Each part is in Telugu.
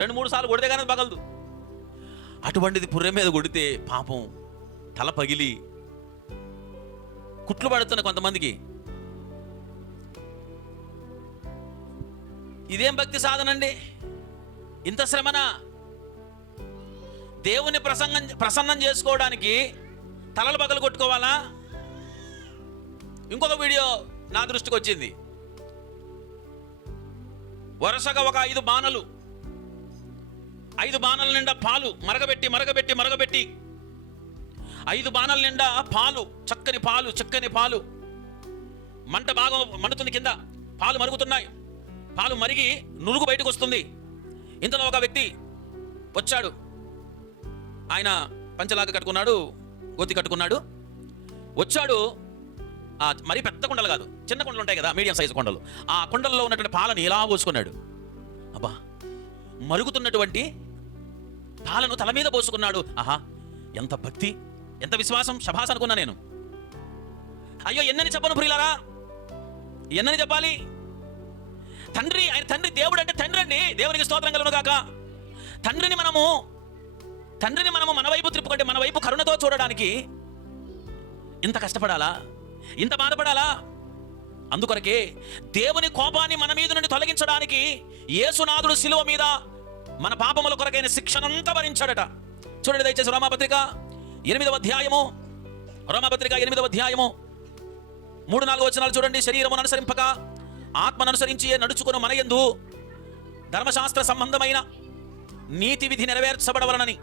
2-3 సార్లు కొడితే కానీ పగలదు. అటువంటిది పుర్రె మీద కొడితే పాపం తల పగిలి కుట్లు పడుతున్న కొంతమందికి. ఇదేం భక్తి సాధనండి? ఇంత శ్రమన దేవుని ప్రసన్నం చేసుకోవడానికి తలలు పగలు కొట్టుకోవాలా? ఇంకొక వీడియో నా దృష్టికి వచ్చింది. వరుసగా ఒక 5 బాణలు, 5 బాణల నిండా పాలు మరగబెట్టి 5 బాణల నిండా పాలు, చక్కని పాలు మంట బాగా మండుతుంది, కింద పాలు మరుగుతున్నాయి. పాలు మరిగి నురుగు బయటకు వస్తుంది. ఇంతలో ఒక వ్యక్తి వచ్చాడు. ఆయన పంచలాగా కట్టుకున్నాడు, గోతి కట్టుకున్నాడు. వచ్చాడు. మరీ పెద్ద కుండలు కాదు, చిన్న కుండలు ఉంటాయి కదా, మీడియం సైజు కుండలు. ఆ కుండల్లో ఉన్నటువంటి పాలను ఇలా పోసుకున్నాడు. అబ్బా, మరుగుతున్నటువంటి పాలను తల మీద పోసుకున్నాడు. ఆహా, ఎంత భక్తి, ఎంత విశ్వాసం, శభాస్ అనుకున్నా నేను. అయ్యో, ఎన్నని చెప్పను ప్రియులారా, ఎన్నని చెప్పాలి? తండ్రి, ఆయన తండ్రి, దేవుడు అంటే తండ్రి అండి. దేవునికి స్తోత్రం కలుగును గాక. తండ్రిని మనము మన వైపు త్రిప్పుకుంటే, మన వైపు కరుణతో చూడడానికి ఇంత కష్టపడాలా, ఇంత బాధపడాలా? అందుకొరకే దేవుని కోపాన్ని మన మీద నుండి తొలగించడానికి యేసునాథుడు శిలువ మీద మన పాపముల కొరకైన శిక్షనంతా భరించాడట. చూడండి దయచేసి రోమాపత్రిక 8వ అధ్యాయము, రోమాపత్రిక 8వ అధ్యాయము 3-4 వచనాలు చూడండి. శరీరమును అనుసరింపక ఆత్మను అనుసరించి నడుచుకుని మన యందు ధర్మశాస్త్ర సంబంధమైన నీతి విధి నెరవేర్చబడవలనని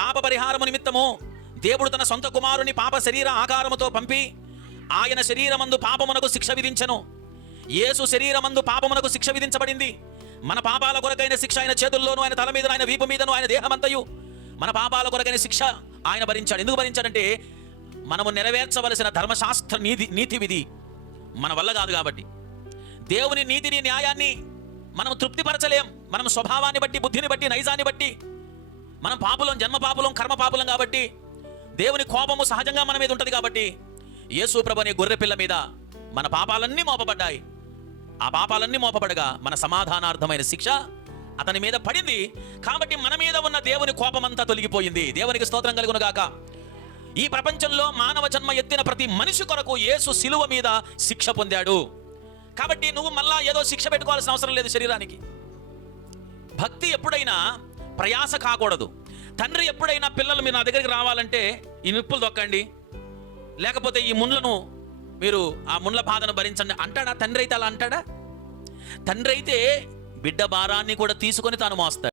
పాప పరిహారము నిమిత్తము దేవుడు తన సొంత కుమారుని పాప శరీర ఆకారముతో పంపి ఆయన శరీరమందు పాపమునకు శిక్ష విధించెను. యేసు శరీరమందు పాపమునకు శిక్ష విధించబడింది. మన పాపాల కొరకైన శిక్ష ఆయన చేతుల్లోనూ, ఆయన తల మీద, ఆయన వీపు మీదను, ఆయన దేహమంతయు మన పాపాల కొరకైన శిక్ష ఆయన భరించాడు. ఎందుకు భరించాడంటే, మనము నెరవేర్చవలసిన ధర్మశాస్త్ర నీతి విధి మన వల్ల కాదు కాబట్టి. దేవుని నీతిని, న్యాయాన్ని మనం తృప్తిపరచలేం. మనం స్వభావాన్ని బట్టి, బుద్ధిని బట్టి, నైజాన్ని బట్టి మనం పాపులం, జన్మ పాపులం, కర్మ పాపులం కాబట్టి దేవుని కోపము సహజంగా మన మీద ఉంటుంది. కాబట్టి యేసు ప్రభు అనే గొర్రెపిల్ల మీద మన పాపాలన్నీ మోపబడ్డాయి. ఆ పాపాలన్నీ మోపబడగా మన సమాధానార్థమైన శిక్ష అతని మీద పడింది. కాబట్టి మన మీద ఉన్న దేవుని కోపమంతా తొలగిపోయింది. దేవునికి స్తోత్రం కలుగును గాక. ఈ ప్రపంచంలో మానవ జన్మ ఎత్తిన ప్రతి మనిషి కొరకు యేసు శిలువ మీద శిక్ష పొందాడు. కాబట్టి నువ్వు మళ్ళా ఏదో శిక్ష పెట్టుకోవాల్సిన అవసరం లేదు శరీరానికి. భక్తి ఎప్పుడైనా ప్రయాస కాకూడదు. తండ్రి ఎప్పుడైనా పిల్లలు మీరు నా దగ్గరికి రావాలంటే ఈ నిప్పులు దొక్కండి, లేకపోతే ఈ ముళ్ళను మీరు ఆ ముళ్ళ బాధను భరించండి అంటాడా? తండ్రి అయితే అలా అంటాడా? తండ్రి అయితే బిడ్డ భారాన్ని కూడా తీసుకొని తాను మోస్తాడు.